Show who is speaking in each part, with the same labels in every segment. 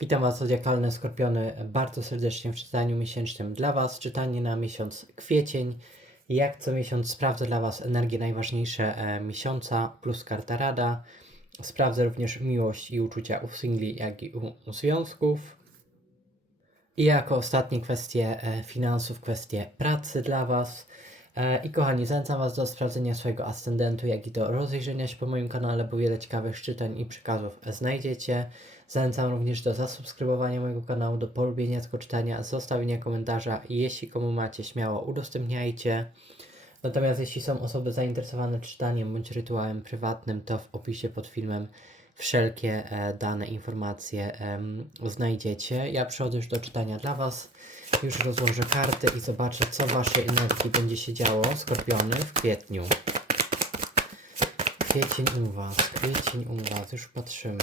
Speaker 1: Witam Was, zodiakalne skorpiony, bardzo serdecznie w czytaniu miesięcznym dla Was. Czytanie na miesiąc kwiecień. Jak co miesiąc sprawdzę dla Was energię najważniejsze e, miesiąca plus karta rada. Sprawdzę również miłość i uczucia u singli, jak i u, u związków. I jako ostatnie kwestie e, finansów, kwestie pracy dla Was. E, I kochani, zachęcam Was do sprawdzenia swojego ascendentu, jak i do rozejrzenia się po moim kanale, bo wiele ciekawych czytań i przekazów znajdziecie. Zachęcam również do zasubskrybowania mojego kanału, do polubienia tego czytania, zostawienia komentarza jeśli komu macie, śmiało udostępniajcie. Natomiast jeśli są osoby zainteresowane czytaniem bądź rytuałem prywatnym, to w opisie pod filmem wszelkie e, dane, informacje em, znajdziecie. Ja przechodzę już do czytania dla Was. Już rozłożę karty i zobaczę, co Waszej energii będzie się działo, Skorpiony, w kwietniu. Kwiecień u Was, kwiecień u Was, już patrzymy.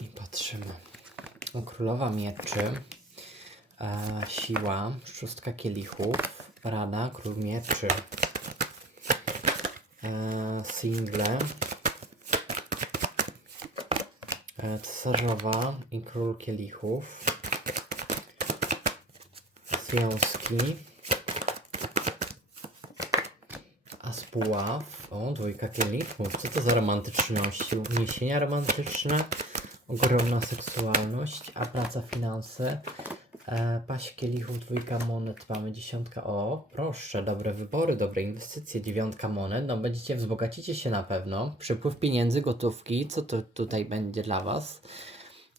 Speaker 1: I patrzymy. O, Królowa Mieczy, e, Siła, Szóstka Kielichów, Rada, Król Mieczy, e, Single, e, Cesarzowa i Król Kielichów, Związki, Aspuław, o, dwójka kielichów, co to za romantyczności, uniesienia romantyczne, ogromna seksualność, a praca, finanse, e, paść kielichów, dwójka monet, mamy dziesiątka, o, proszę, dobre wybory, dobre inwestycje, dziewiątka monet, no będziecie, wzbogacicie się na pewno, przypływ pieniędzy, gotówki, co to tutaj będzie dla Was?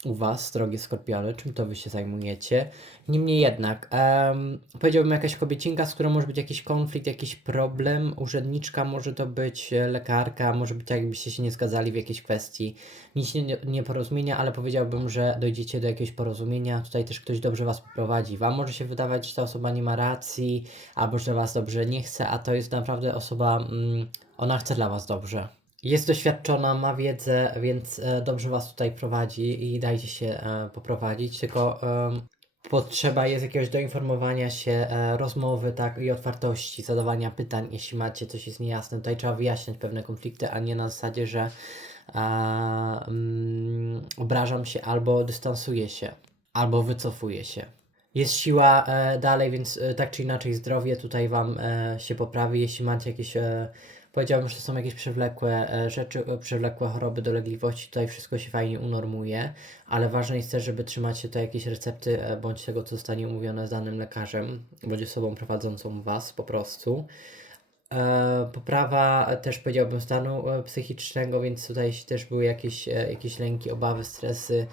Speaker 1: U Was, drogie skorpiony, czym to Wy się zajmujecie. Niemniej jednak, em, powiedziałbym jakaś kobiecinka, z którą może być jakiś konflikt, jakiś problem, urzędniczka, może to być e, lekarka, może być tak, jakbyście się nie zgadzali w jakiejś kwestii, nic nie, nie porozumienia, ale powiedziałbym, że dojdziecie do jakiegoś porozumienia, tutaj też ktoś dobrze Was poprowadzi. Wam może się wydawać, że ta osoba nie ma racji, albo że Was dobrze nie chce, a to jest naprawdę osoba, mm, ona chce dla Was dobrze. Jest doświadczona, ma wiedzę, więc e, dobrze Was tutaj prowadzi i dajcie się e, poprowadzić, tylko potrzeba jest jakiegoś doinformowania się, e, rozmowy, tak, i otwartości, zadawania pytań, jeśli macie coś jest niejasne. Tutaj trzeba wyjaśniać pewne konflikty, a nie na zasadzie, że e, mm, obrażam się albo dystansuję się, albo wycofuję się. Jest siła e, dalej, więc e, tak czy inaczej zdrowie tutaj Wam e, się poprawi, jeśli macie jakieś e, Powiedziałbym, że to są jakieś przewlekłe e, rzeczy, e, przewlekłe choroby, dolegliwości. Tutaj wszystko się fajnie unormuje, ale ważne jest też, żeby trzymać się to jakieś recepty e, bądź tego, co zostanie umówione z danym lekarzem bądź osobą prowadzącą Was po prostu. Poprawa też powiedziałbym stanu psychicznego, więc tutaj się też były jakieś, jakieś lęki, obawy, stresy,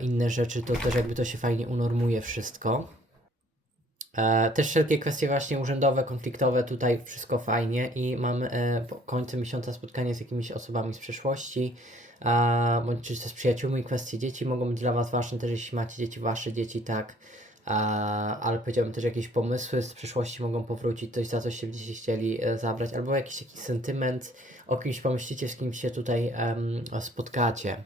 Speaker 1: inne rzeczy, to też jakby to się fajnie unormuje wszystko. E, też wszelkie kwestie właśnie urzędowe, konfliktowe, tutaj wszystko fajnie i mamy e, po końcu miesiąca spotkanie z jakimiś osobami z przeszłości, e, bądź czy z przyjaciółmi, kwestie dzieci mogą być dla Was ważne, też jeśli macie dzieci, Wasze dzieci, tak, ale powiedziałbym też jakieś pomysły z przeszłości mogą powrócić, coś za coś się będziecie chcieli e, zabrać, albo jakiś taki sentyment, o kimś pomyślicie, z kimś się tutaj spotkacie.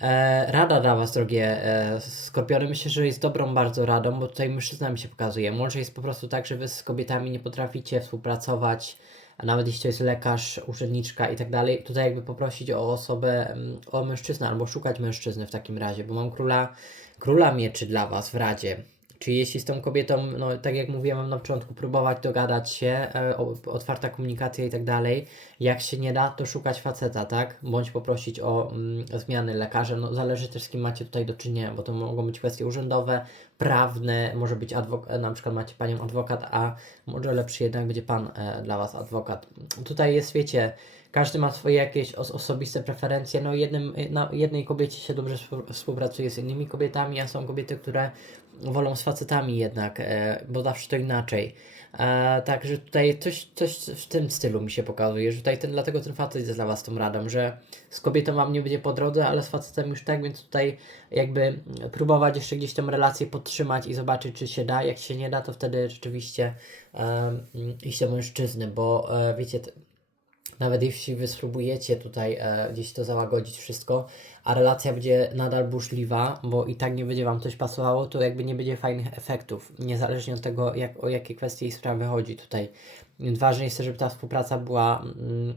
Speaker 1: E, rada dla Was, drogie e, skorpiony. Myślę, że jest dobrą bardzo radą, bo tutaj mężczyzna mi się pokazuje. Może jest po prostu tak, że Wy z kobietami nie potraficie współpracować, a nawet jeśli to jest lekarz, urzędniczka i tak dalej, tutaj jakby poprosić o osobę, o mężczyznę, albo szukać mężczyzny w takim razie, bo mam króla, króla mieczy dla Was w radzie. Czyli jeśli z tą kobietą, no tak jak mówiłem na początku, próbować dogadać się, e, otwarta komunikacja i tak dalej. Jak się nie da, to szukać faceta, tak? Bądź poprosić o mm, zmiany lekarza. No zależy też z kim macie tutaj do czynienia, bo to mogą być kwestie urzędowe, prawne, może być adwokat, na przykład macie panią adwokat, a może lepszy jednak będzie pan e, dla was adwokat. Tutaj jest, wiecie, każdy ma swoje jakieś os osobiste preferencje. No jednym, na jednej kobiecie się dobrze współ- współpracuje z innymi kobietami, a są kobiety, które wolą z facetami jednak, e, bo zawsze to inaczej. E, także tutaj coś, coś w tym stylu mi się pokazuje, że tutaj ten, dlatego ten facet jest dla Was tą radą, że z kobietą Wam nie będzie po drodze, ale z facetem już tak, więc tutaj jakby próbować jeszcze gdzieś tą relację podtrzymać i zobaczyć, czy się da. Jak się nie da, to wtedy rzeczywiście e, iść do mężczyzny, bo e, wiecie, nawet jeśli wy spróbujecie tutaj e, gdzieś to załagodzić wszystko, a relacja będzie nadal burzliwa, bo i tak nie będzie wam coś pasowało, to jakby nie będzie fajnych efektów, niezależnie od tego, jak, o jakie kwestie i sprawy chodzi tutaj. Ważne jest, żeby ta współpraca była. Mm,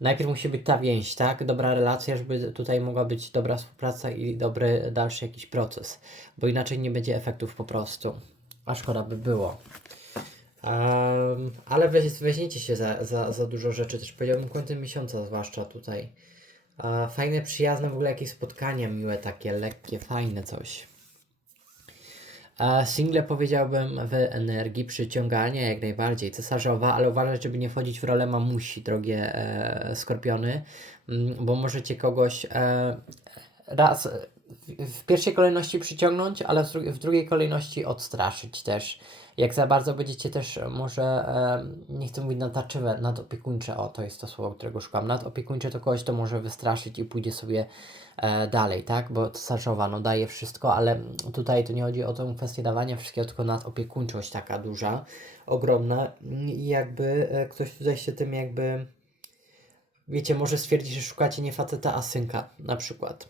Speaker 1: najpierw musi być ta więź, tak? Dobra relacja, żeby tutaj mogła być dobra współpraca i dobry dalszy jakiś proces, bo inaczej nie będzie efektów po prostu. A szkoda by było. Um, ale weź, weźmiecie się za, za, za dużo rzeczy, też powiedziałbym końcem miesiąca, zwłaszcza tutaj. Fajne, przyjazne w ogóle jakieś spotkania, miłe takie, lekkie, fajne coś. Single powiedziałbym w energii przyciągania jak najbardziej, cesarzowa, ale uważać, żeby nie wchodzić w rolę mamusi, drogie e, skorpiony, mm, bo możecie kogoś e, raz w, w pierwszej kolejności przyciągnąć, ale w, dru- w drugiej kolejności odstraszyć też. Jak za bardzo będziecie też e, może, e, nie chcę mówić natarczywe, nadopiekuńcze, o to jest to słowo, którego szukam, nadopiekuńcze to kogoś to może wystraszyć i pójdzie sobie e, dalej, tak, bo cesarzowa no daje wszystko, ale tutaj to nie chodzi o tą kwestię dawania wszystkiego, tylko nadopiekuńczość taka duża, ogromna i jakby ktoś tutaj się tym jakby, wiecie, może stwierdzić, że szukacie nie faceta, a synka na przykład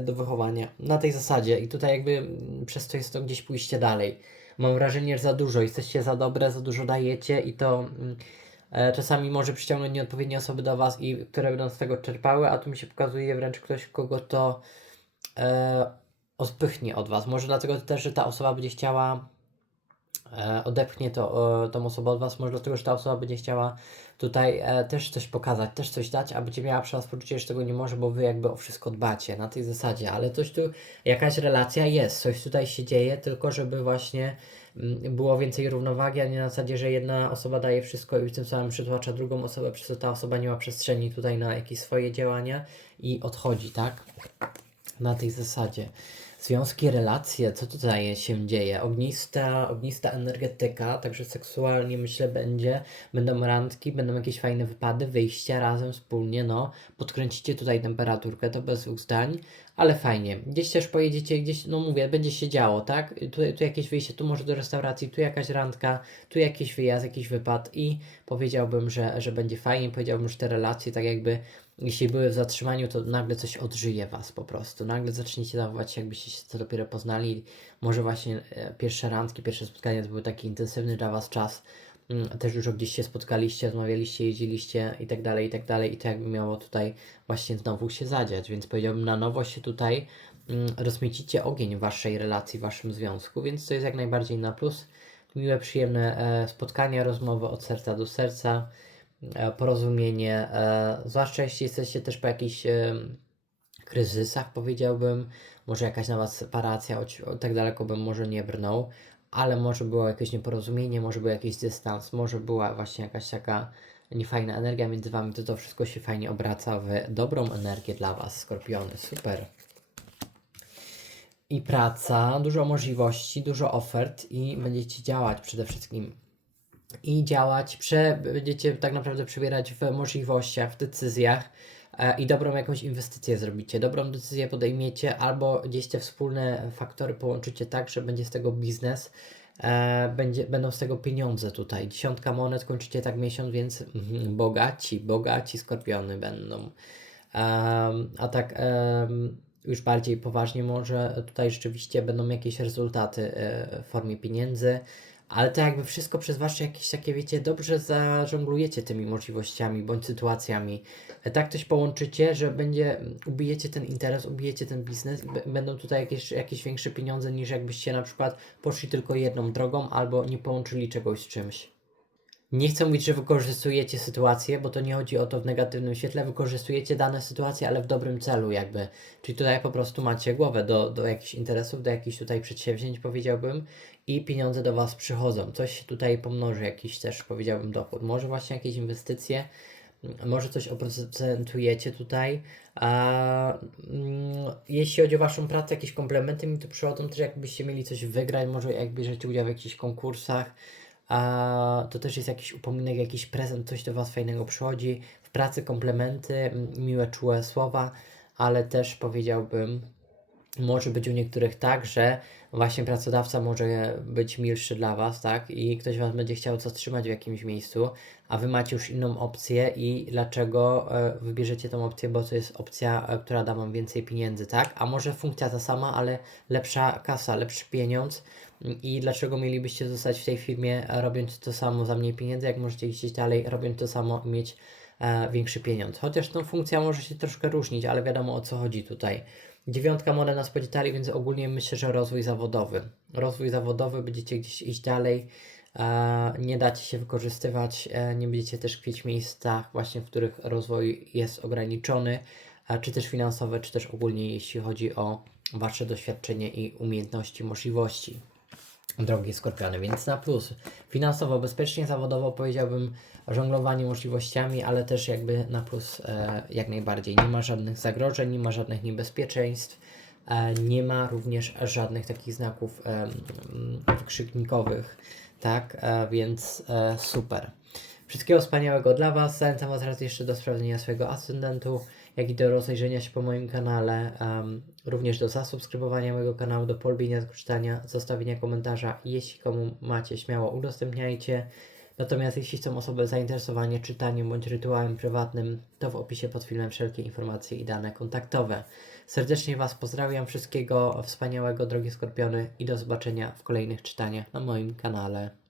Speaker 1: do wychowania. Na tej zasadzie i tutaj jakby przez to jest to gdzieś pójście dalej. Mam wrażenie, że za dużo, jesteście za dobre, za dużo dajecie i to mm, e, czasami może przyciągnąć nieodpowiednie osoby do Was i które będą z tego czerpały, a tu mi się pokazuje wręcz ktoś, kogo to e, odpychnie od Was. Może dlatego też, że ta osoba będzie chciała odepchnie to, e, tą osobę od Was, może dlatego, że ta osoba będzie chciała tutaj e, też coś pokazać, też coś dać, a będzie miała przy Was poczucie, że tego nie może, bo Wy jakby o wszystko dbacie na tej zasadzie, ale coś tu, jakaś relacja jest, coś tutaj się dzieje, tylko żeby właśnie mm, było więcej równowagi, a nie na zasadzie, że jedna osoba daje wszystko i tym samym przytłacza drugą osobę, przez co ta osoba nie ma przestrzeni tutaj na jakieś swoje działania i odchodzi, tak? Na tej zasadzie. Związki, relacje, co tutaj się dzieje? Ognista, ognista energetyka, także seksualnie myślę będzie, będą randki, będą jakieś fajne wypady, wyjścia razem, wspólnie, no, podkręcicie tutaj temperaturkę, to bez dwóch zdań, ale fajnie. Gdzieś też pojedziecie, gdzieś, no mówię, będzie się działo, tak? Tu, tu jakieś wyjście, tu może do restauracji, tu jakaś randka, tu jakiś wyjazd, jakiś wypad i powiedziałbym, że, że będzie fajnie, powiedziałbym, że te relacje tak jakby jeśli były w zatrzymaniu, to nagle coś odżyje Was po prostu. Nagle zaczniecie zachowywać się, jakbyście się co dopiero poznali. Może właśnie e, pierwsze randki, pierwsze spotkania to był taki intensywny dla Was czas. Mm, Też dużo gdzieś się spotkaliście, rozmawialiście, jeździliście i tak dalej, i tak dalej. I to jakby miało tutaj właśnie znowu się zadziać. Więc powiedziałbym, na nowo się tutaj mm, rozmiecicie ogień Waszej relacji, Waszym związku. Więc to jest jak najbardziej na plus. Miłe, przyjemne e, spotkania, rozmowy od serca do serca e, porozumienie, e, zwłaszcza jeśli jesteście też po jakichś kryzysach, powiedziałbym, może jakaś na Was separacja, tak daleko bym może nie brnął, ale może było jakieś nieporozumienie, może był jakiś dystans, może była właśnie jakaś taka niefajna energia między Wami, to to wszystko się fajnie obraca w dobrą energię dla Was, Skorpiony, super. I praca, dużo możliwości, dużo ofert i będziecie działać przede wszystkim. I działać, prze, będziecie tak naprawdę przebierać w możliwościach, w decyzjach i dobrą jakąś inwestycję zrobicie. Dobrą decyzję podejmiecie albo gdzieś te wspólne faktory połączycie tak, że będzie z tego biznes, e, będzie, będą z tego pieniądze tutaj. Dziesiątka monet kończycie tak miesiąc, więc mhm, bogaci, bogaci skorpiony będą. A tak już bardziej poważnie może tutaj rzeczywiście będą jakieś rezultaty e, w formie pieniędzy, ale to jakby wszystko przez wasze jakieś takie, wiecie, dobrze zażonglujecie tymi możliwościami bądź sytuacjami. Tak coś połączycie, że będzie, ubijecie ten interes, ubijecie ten biznes będą tutaj jakieś, jakieś większe pieniądze niż jakbyście na przykład poszli tylko jedną drogą albo nie połączyli czegoś z czymś. Nie chcę mówić, że wykorzystujecie sytuację, bo to nie chodzi o to w negatywnym świetle. Wykorzystujecie dane sytuacje, ale w dobrym celu, jakby. Czyli tutaj po prostu macie głowę do, do jakichś interesów, do jakichś tutaj przedsięwzięć, powiedziałbym, i pieniądze do Was przychodzą. Coś się tutaj pomnoży, jakiś też, powiedziałbym, dochód. Może właśnie jakieś inwestycje, mm, może coś oprocentujecie tutaj. A, mm, jeśli chodzi o Waszą pracę, jakieś komplementy mi tu przychodzą, też jakbyście mieli coś wygrać, może jak bierzecie udział w jakichś konkursach, a, to też jest jakiś upominek, jakiś prezent, coś do Was fajnego przychodzi. W pracy komplementy, miłe, czułe słowa, ale też powiedziałbym, może być u niektórych tak, że właśnie pracodawca może być milszy dla Was, tak? I ktoś Was będzie chciał zatrzymać w jakimś miejscu, a Wy macie już inną opcję i dlaczego e, wybierzecie tą opcję, bo to jest opcja, e, która da Wam więcej pieniędzy, tak? A może funkcja ta sama, ale lepsza kasa, lepszy pieniądz i dlaczego mielibyście zostać w tej firmie e, robiąc to samo za mniej pieniędzy, jak możecie iść dalej robiąc to samo i mieć e, większy pieniądz. Chociaż tą funkcja może się troszkę różnić, ale wiadomo o co chodzi tutaj. Dziewiątka może nas podzieli, więc ogólnie myślę, że rozwój zawodowy. Rozwój zawodowy, będziecie gdzieś iść dalej, e, nie dacie się wykorzystywać, e, nie będziecie też tkwić w miejscach właśnie, w których rozwój jest ograniczony, a czy też finansowe, czy też ogólnie jeśli chodzi o Wasze doświadczenie i umiejętności, możliwości drogie skorpiony, więc na plus. Finansowo bezpiecznie, zawodowo powiedziałbym żonglowanie możliwościami, ale też jakby na plus e, jak najbardziej. Nie ma żadnych zagrożeń, nie ma żadnych niebezpieczeństw, e, nie ma również żadnych takich znaków e, wykrzyknikowych, tak, e, więc e, super. Wszystkiego wspaniałego dla Was. Zachęcam Was raz jeszcze do sprawdzenia swojego ascendentu, jak i do rozejrzenia się po moim kanale, em, również do zasubskrybowania mojego kanału, do polubienia, zgruszczania, zostawienia komentarza. Jeśli komu macie, śmiało udostępniajcie. Natomiast jeśli są osoby zainteresowane czytaniem bądź rytuałem prywatnym, to w opisie pod filmem wszelkie informacje i dane kontaktowe. Serdecznie Was pozdrawiam, wszystkiego wspaniałego, drogie skorpiony i do zobaczenia w kolejnych czytaniach na moim kanale.